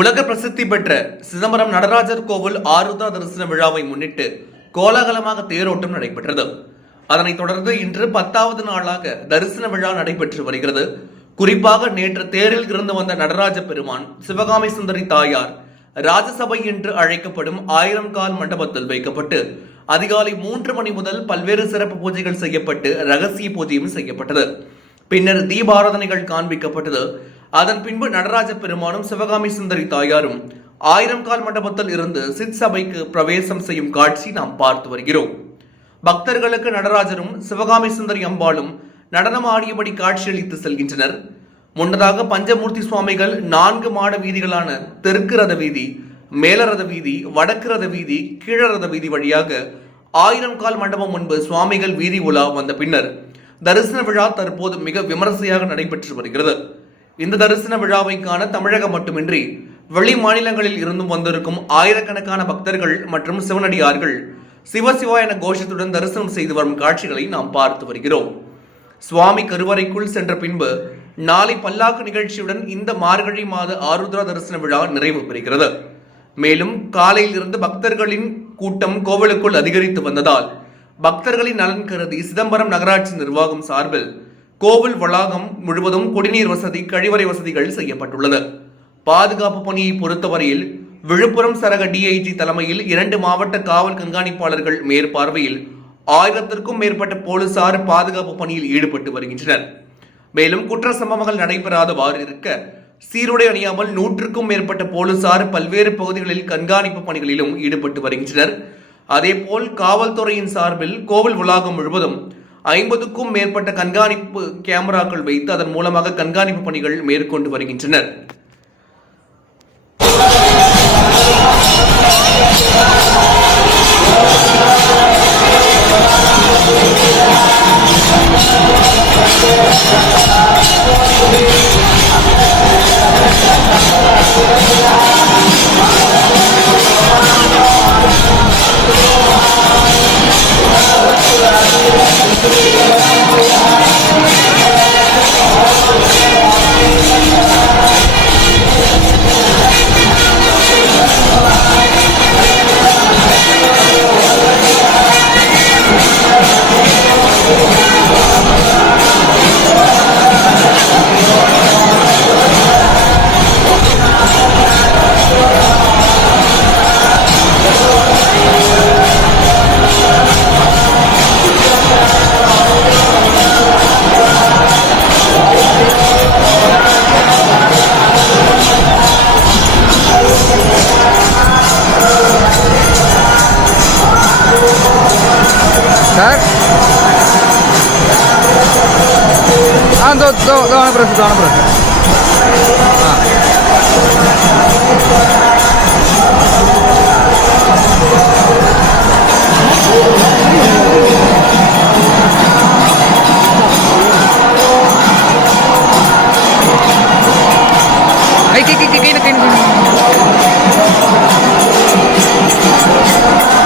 உலக பிரசித்தி பெற்ற சிதம்பரம் நடராஜர் கோவில் ஆருதா தரிசன விழாவை முன்னிட்டு கோலாகலமாக தேரோட்டம் நடைபெற்றது. அதனைத் தொடர்ந்து இன்று பத்தாவது நாளாக தரிசன விழா நடைபெற்று வருகிறது. குறிப்பாக நேற்று தேரில் இருந்து வந்த நடராஜ பெருமான் சிவகாமி சுந்தரி தாயார் ராஜசபை என்று அழைக்கப்படும் ஆயிரம் கால் மண்டபத்தில் வைக்கப்பட்டு அதிகாலை மூன்று மணி முதல் பல்வேறு சிறப்பு பூஜைகள் செய்யப்பட்டு ரகசிய பூஜையும் செய்யப்பட்டது. பின்னர் தீபாராதனைகள் காண்பிக்கப்பட்டது. அதன் பின்பு நடராஜ பெருமானும் சிவகாமி சுந்தரி தாயாரும் ஆயிரம் கால் மண்டபத்தில் இருந்து சித் சபைக்கு பிரவேசம் செய்யும் காட்சி நாம் பார்த்து வருகிறோம். பக்தர்களுக்கு நடராஜரும் சிவகாமி சுந்தரி அம்பாளும் நடனம் ஆடியபடி காட்சியளித்து செல்கின்றனர். முன்னதாக பஞ்சமூர்த்தி சுவாமிகள் நான்கு மாட வீதிகளான தெற்கு ரத வீதி மேலரத வீதி வடக்கு ரத வீதி கீழ ரத வீதி வழியாக ஆயிரம் கால் மண்டபம் முன்பு சுவாமிகள் வீதி உலா வந்த பின்னர் தரிசன விழா தற்போது மிக விமரிசையாக நடைபெற்று வருகிறது. இந்த தரிசன விழாவை காண தமிழகம் மட்டுமின்றி வெளி மாநிலங்களில் இருந்தும் வந்திருக்கும் ஆயிரக்கணக்கான பக்தர்கள் மற்றும் சிவனடியார்கள் சிவசிவா என கோஷத்துடன் தரிசனம் செய்து வரும் காட்சிகளை நாம் பார்த்து வருகிறோம். சுவாமி கருவறைக்குள் சென்ற பின்பு நாளை பல்லாக்கு நிகழ்ச்சியுடன் இந்த மார்கழி மாத ஆருத்ரா தரிசன விழா நிறைவு பெறுகிறது. மேலும் காலையில் இருந்து பக்தர்களின் கூட்டம் கோவிலுக்குள் அதிகரித்து வந்ததால் பக்தர்களின் நலன் கருதி சிதம்பரம் நகராட்சி நிர்வாகம் சார்பில் கோவில் வளாகம் முழுவதும் குடிநீர் வசதி கழிவறை வசதிகள் செய்யப்பட்டுள்ளது. பாதுகாப்பு பணியை பொறுத்தவரையில் விழுப்புரம் சரக டிஐஜி தலைமையில் இரண்டு மாவட்ட காவல் கண்காணிப்பாளர்கள் மேற்பார்வையில் ஆயிரத்திற்கும் மேற்பட்ட போலீசார் பாதுகாப்பு பணியில் ஈடுபட்டு வருகின்றனர். மேலும் குற்ற சம்பவங்கள் நடைபெறாதவாறு இருக்க சீருடை அணியாமல் நூற்றுக்கும் மேற்பட்ட போலீசார் பல்வேறு பகுதிகளில் கண்காணிப்பு பணிகளிலும் ஈடுபட்டு வருகின்றனர். அதேபோல் காவல்துறையின் சார்பில் கோவில் வளாகம் முழுவதும் ஐம்பதுக்கும் மேற்பட்ட கண்காணிப்பு கேமராக்கள் வைத்து அதன் மூலமாக கண்காணிப்பு பணிகள் மேற்கொண்டு வருகின்றனர். സാർ ആ ദോ ദോ ദോണ പ്രസ് ദോണ പ്രസ് ആ